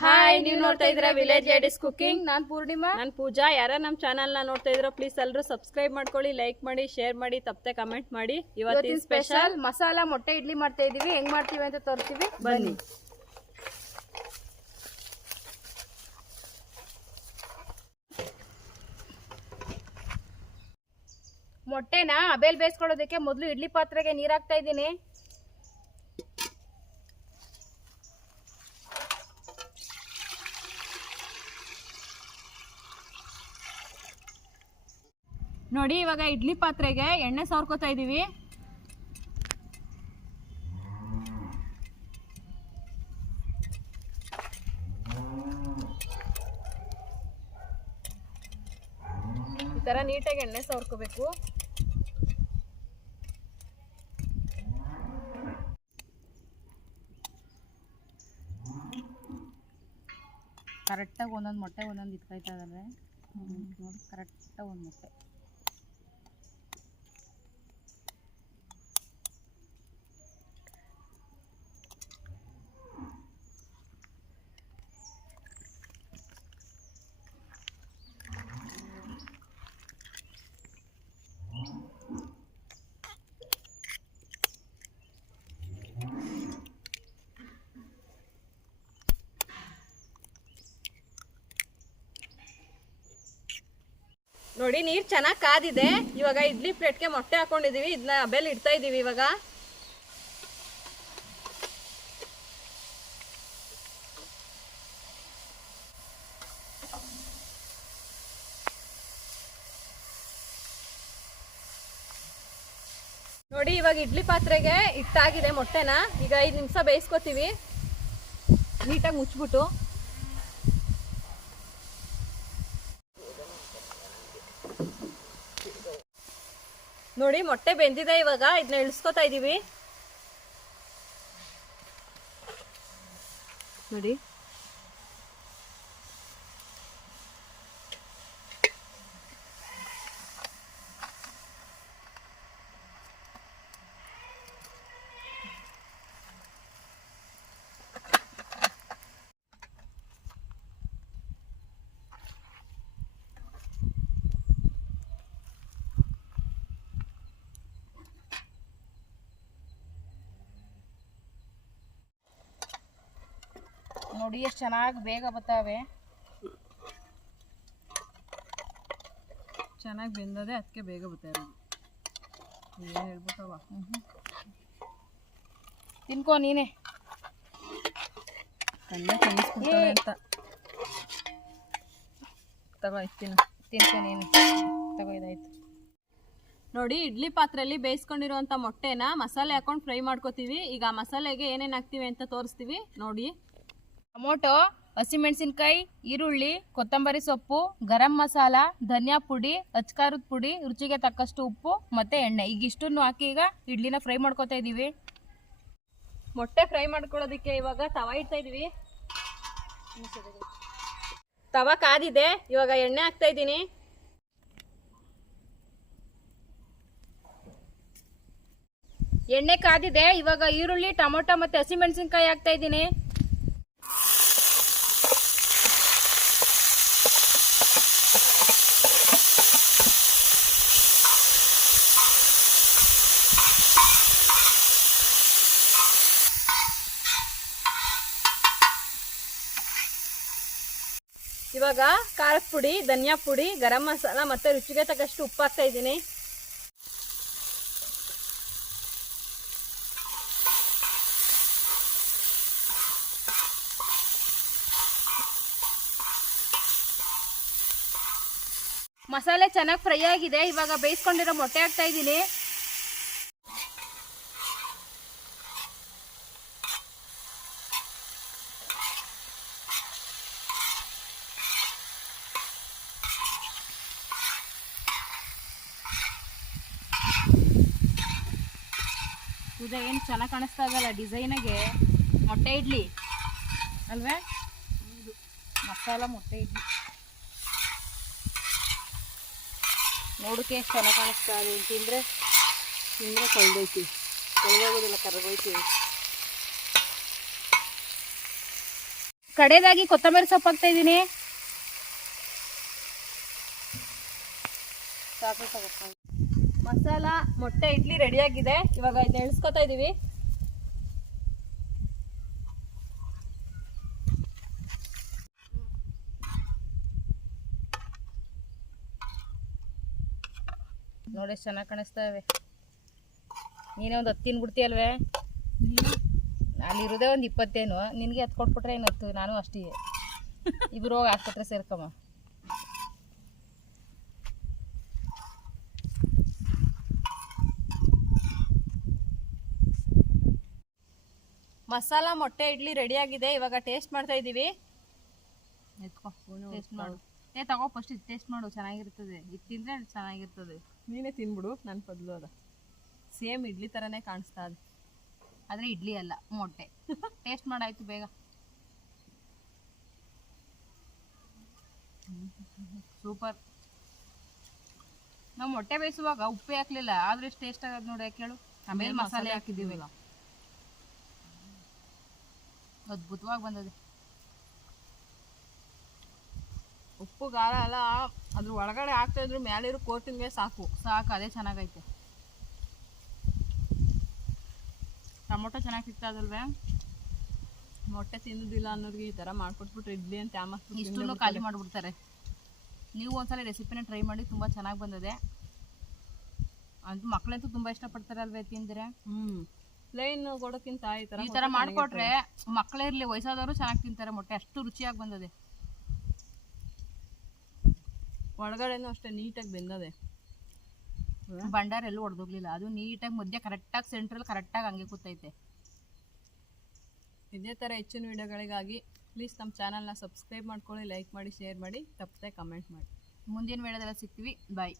Hi, ನೀವು ನೋಡ್ತಾ ಇದ್ದೀರಾ ವಿಲೇಜ್ ಲೇಡೀಸ್ ಕುಕಿಂಗ್. ನಾನು ಪೂರ್ಣಿಮಾ. ನಾನು ಪೂಜಾ. ಯಾರ ನಮ್ಮ ಚಾನಲ್ನ ನೋಡ್ತಾ ಇದ್ದೀರಾ ಪ್ಲೀಸ್ ಎಲ್ಲರೂ ಸಬ್ಸ್ಕ್ರೈಬ್ ಮಾಡ್ಕೊಳ್ಳಿ, ಲೈಕ್ ಮಾಡಿ, ಶೇರ್ ಮಾಡಿ, ತಪ್ಪದೆ ಕಮೆಂಟ್ ಮಾಡಿ. ಇವತ್ತಿನ ಸ್ಪೆಷಲ್ ಮಸಾಲಾ ಮೊಟ್ಟೆ ಇಡ್ಲಿ ಮಾಡ್ತಾ ಇದೀವಿ. ಹೆಂಗ್ ಮಾಡ್ತೀವಿ ಅಂತ ತೋರಿಸ್ತೀವಿ, ಬನ್ನಿ. ಮೊಟ್ಟೆನ ಅಬೇಲ್ ಬೇಯಿಸ್ಕೊಳ್ಳೋದಕ್ಕೆ ಮೊದಲು ಇಡ್ಲಿ ಪಾತ್ರೆಗೆ ನೀರು ಹಾಕ್ತಾ ಇದ್ದೀನಿ. ನೋಡಿ, ಇವಾಗ ಇಡ್ಲಿ ಪಾತ್ರೆಗೆ ಎಣ್ಣೆ ಸವರ್ಕೋತಾ ಇದೀವಿ. ಈ ತರ ನೀಟಾಗಿ ಎಣ್ಣೆ ಸವರ್ಕೋಬೇಕು. ಕರೆಕ್ಟಾಗಿ ಒಂದೊಂದು ಮೊಟ್ಟೆ ಒಂದೊಂದು ಇಟ್ಕೊಳ್ತಾ ಇದ್ದಾರೆ ನೋಡಿ. ಕರೆಕ್ಟಾಗಿ ಒಂದು ಮೊಟ್ಟೆ. ನೋಡಿ, ನೀರು ಚೆನ್ನಾಗಿ ಕಾದಿದೆ. ಇವಾಗ ಇಡ್ಲಿ ಪ್ಲೇಟ್ಗೆ ಮೊಟ್ಟೆ ಹಾಕೊಂಡಿದೀವಿ. ಇದನ್ನ ಅಬೇಲ್ ಇಡ್ತಾ ಇದೀವಿ. ಇವಾಗ ನೋಡಿ, ಇವಾಗ ಇಡ್ಲಿ ಪಾತ್ರೆಗೆ ಇಟ್ಟಾಗಿದೆ ಮೊಟ್ಟೆನ. ಈಗ 5 ನಿಮಿಷ ಬೇಯಿಸ್ಕೊತೀವಿ ನೀಟಾಗಿ ಮುಚ್ಬಿಟ್ಟು. ನೋಡಿ, ಮೊಟ್ಟೆ ಬೆಂದಿದೆ. ಇವಾಗ ಇದನ್ನ ಇಳಿಸ್ಕೊತಾ ಇದೀವಿ. ನೋಡಿ, ನೋಡಿ ಎಷ್ಟು ಚೆನ್ನಾಗಿ ಬೇಗ ಬರ್ತಾವೆ. ಚೆನ್ನಾಗಿ ಬೆಂದದೆ, ಅದಕ್ಕೆ ಬೇಗ ಬರ್ತಾ ಇರೋದು. ಏನು ಹೇಳ್ಬೇಕವ, ತಿನ್ಕೋ ನೀನೆ. ಕಣ್ಣ ಕನಿಸ್ಬಿಡ್ತಾವೆ ಅಂತ. ತಗೋ ಇರ್ತೀನಿ, ತಿನ್ಕೋ ನೀನು. ತಗೋ, ಇದಾಯ್ತು. ನೋಡಿ, ಇಡ್ಲಿ ಪಾತ್ರೆಯಲ್ಲಿ ಬೇಯಿಸ್ಕೊಂಡಿರುವಂಥ ಮೊಟ್ಟೆನ ಮಸಾಲೆ ಹಾಕೊಂಡು ಫ್ರೈ ಮಾಡ್ಕೋತೀವಿ. ಈಗ ಮಸಾಲೆಗೆ ಏನೇನು ಹಾಕ್ತೀವಿ ಅಂತ ತೋರಿಸ್ತೀವಿ ನೋಡಿ. ಟೊಮೊಟೊ, ಹಸಿಮೆಣಸಿನ್ಕಾಯಿ, ಈರುಳ್ಳಿ, ಕೊತ್ತಂಬರಿ ಸೊಪ್ಪು, ಗರಂ ಮಸಾಲ, ಧನಿಯಾ ಪುಡಿ, ಅಚ್ಕಾರದ ಪುಡಿ, ರುಚಿಗೆ ತಕ್ಕಷ್ಟು ಉಪ್ಪು ಮತ್ತೆ ಎಣ್ಣೆ. ಈಗ ಇಷ್ಟನ್ನು ಹಾಕಿ ಈಗ ಇಡ್ಲಿನ ಫ್ರೈ ಮಾಡ್ಕೊತಾ ಇದೀವಿ. ಮೊಟ್ಟೆ ಫ್ರೈ ಮಾಡ್ಕೊಳ್ಳೋದಕ್ಕೆ ಇವಾಗ ತವಾ ಇಡ್ತಾ ಇದೀವಿ. ತವಾ ಕಾದಿದೆ. ಇವಾಗ ಎಣ್ಣೆ ಹಾಕ್ತಾ ಇದ್ದೀನಿ. ಎಣ್ಣೆ ಕಾದಿದೆ. ಇವಾಗ ಈರುಳ್ಳಿ, ಟೊಮೊಟೊ ಮತ್ತೆ ಹಸಿಮೆಣಸಿನ್ಕಾಯಿ ಹಾಕ್ತಾ ಇದ್ದೀನಿ. ಇವಾಗ ಖಾರದ ಪುಡಿ, ಧನಿಯಾ ಪುಡಿ, ಗರಂ ಮಸಾಲ ಮತ್ತೆ ರುಚಿಗೆ ತಕ್ಕಷ್ಟು ಉಪ್ಪು ಹಾಕ್ತಾ ಇದ್ದೀನಿ. ಮಸಾಲೆ ಚೆನ್ನಾಗಿ ಫ್ರೈ ಆಗಿದೆ. ಇವಾಗ ಬೇಯಿಸ್ಕೊಂಡಿರೋ ಮೊಟ್ಟೆ ಹಾಕ್ತಾ ಇದ್ದೀನಿ. ಇದು ಏನು ಚೆನ್ನಾಗಿ ಕಾಣಿಸ್ತಾ ಇದಲ್ಲ ಡಿಸೈನಾಗೆ. ಮೊಟ್ಟೆ ಇಡ್ಲಿ ಅಲ್ವೇ? ಮಸಾಲ ಮೊಟ್ಟೆ ಇಡ್ಲಿ ನೋಡೋಕೆ ಎಷ್ಟು ಚೆನ್ನಾಗಿ ಕಾಣಿಸ್ತಾ ಇದೆ. ತಿಂದರೆ ಕಳ್ದೋಯ್ತಿ, ಕಳ್ದೋಗೋದಿಲ್ಲ, ಕರಗೋಯ್ತಿ. ಕಡೆದಾಗಿ ಕೊತ್ತಂಬರಿ ಸೊಪ್ಪು ಹಾಕ್ತಾ ಇದ್ದೀನಿ. ಮಸಾಲ ಮೊಟ್ಟೆ ಇಡ್ಲಿ ರೆಡಿಯಾಗಿದೆ. ಇವಾಗ ಇದನ್ನ ಎಳ್ಸ್ಕೊತಾ ಇದೀವಿ. ನೋಡಿ ಎಷ್ಟು ಚೆನ್ನಾಗಿ ಕಾಣಿಸ್ತಾವೆ. ನೀನೇ ಒಂದು 10 ತಿನ್ಬಿಡ್ತೀಯಲ್ವೇ? ಅಲ್ಲಿರೋದೇ ಒಂದು 20 ನಿನಗೆ ಹತ್ತು ಕೊಟ್ಬಿಟ್ರೆ ಏನು 10, ನಾನು ಅಷ್ಟೇ. ಇಬ್ರು ಹೋಗಿ ಆಸ್ಪತ್ರೆ ಸೇರ್ಕಮ್ಮ. ಮಸಾಲ ಮೊಟ್ಟೆ ಇಡ್ಲಿ ರೆಡಿಯಾಗಿದೆ. ಇವಾಗ ಟೇಸ್ಟ್ ಮಾಡ್ತಾ ಇದ್ದೀವಿ. ಎತ್ಕೊ ಟೇಸ್ಟ್ ಮಾಡು. ತಗೋ ಫಸ್ಟ್ ಇದು ಟೇಸ್ಟ್ ಮಾಡು, ಚೆನ್ನಾಗಿರ್ತದೆ. ಇದು ತಿಂದರೆ ಚೆನ್ನಾಗಿರ್ತದೆ. ನೀನೇ ತಿನ್ಬಿಡು, ನನ್ನ ಬದಲು ಅದ. ಸೇಮ್ ಇಡ್ಲಿ ಥರನೇ ಕಾಣಿಸ್ತಾ ಅದು, ಆದರೆ ಇಡ್ಲಿ ಅಲ್ಲ, ಮೊಟ್ಟೆ. ಟೇಸ್ಟ್ ಮಾಡಾಯ್ತು ಬೇಗ. ಸೂಪರ್. ನಾವು ಮೊಟ್ಟೆ ಬೇಯಿಸುವಾಗ ಉಪ್ಪೇ ಹಾಕ್ಲಿಲ್ಲ, ಆದ್ರೆ ಎಷ್ಟು ಟೇಸ್ಟ್ ಆಗೋದು ನೋಡಿ. ಯಾಕೆ ಹೇಳು? ಆಮೇಲೆ ಮಸಾಲೆ ಹಾಕಿದ್ದೀವಿ. ಅದ್ಭುತವಾಗಿ ಬಂದದೆ. ಉಪ್ಪು ಖಾರ ಎಲ್ಲ ಅದ್ರ ಒಳಗಡೆ ಹಾಕ್ತಾ ಇದ್ರು, ಮೇಲಿರೋ ಕೋಟಿಂಗ್ಗೆ ಸಾಕು. ಅದೇ ಚೆನ್ನಾಗೈತೆ. ಟೊಮೊಟೊ ಚೆನ್ನಾಗಿ ಸಿಗ್ತದಲ್ವೇ? ಮೊಟ್ಟೆ ತಿನ್ನೋದಿಲ್ಲ ಅನ್ನೋರಿಗೆ ಈ ಥರ ಮಾಡ್ಕೊಟ್ಬಿಟ್ರೆ ಇಡ್ಲಿ ಅಂತ ಇಷ್ಟನ್ನು ಖಾಲಿ ಮಾಡಿಬಿಡ್ತಾರೆ. ನೀವು ಒಂದ್ಸಲ ರೆಸಿಪಿನ ಟ್ರೈ ಮಾಡಿ, ತುಂಬ ಚೆನ್ನಾಗಿ ಬಂದಿದೆ. ಅಂತ ಮಕ್ಕಳಂತೂ ತುಂಬ ಇಷ್ಟಪಡ್ತಾರೆ ಅಲ್ವೇ ತಿಂದರೆ. ಪ್ಲೇನ್ ಕೊಡೋಕ್ಕಿಂತ ಈ ಥರ ಮಾಡಿಕೊಟ್ರೆ ಮಕ್ಕಳೇ ಇರಲಿ ವಯಸ್ಸಾದವರು ಚೆನ್ನಾಗಿ ತಿಂತಾರೆ. ಮೊಟ್ಟೆ ಅಷ್ಟು ರುಚಿಯಾಗಿ ಬಂದಿದೆ. ಒಳಗಡೆನೂ ಅಷ್ಟೇ ನೀಟಾಗಿ ಬೆಂದದೆ. ಭಂಡಾರ ಎಲ್ಲೂ ಹೊಡೆದೋಗ್ಲಿಲ್ಲ. ಅದು ನೀಟಾಗಿ ಮಧ್ಯೆ ಕರೆಕ್ಟಾಗಿ ಸೆಂಟ್ರಲ್ಲಿ ಕರೆಕ್ಟಾಗಿ ಹಂಗೆ ಕೂತೈತೆ. ಇದೇ ಥರ ಹೆಚ್ಚಿನ ವಿಡಿಯೋಗಳಿಗಾಗಿ ಪ್ಲೀಸ್ ನಮ್ಮ ಚಾನಲ್ನ ಸಬ್ಸ್ಕ್ರೈಬ್ ಮಾಡ್ಕೊಳ್ಳಿ, ಲೈಕ್ ಮಾಡಿ, ಶೇರ್ ಮಾಡಿ, ತಪ್ಪದೆ ಕಮೆಂಟ್ ಮಾಡಿ. ಮುಂದಿನ ವಿಡಿಯೋದಲ್ಲಿ ಸಿಗ್ತೀವಿ. ಬಾಯ್.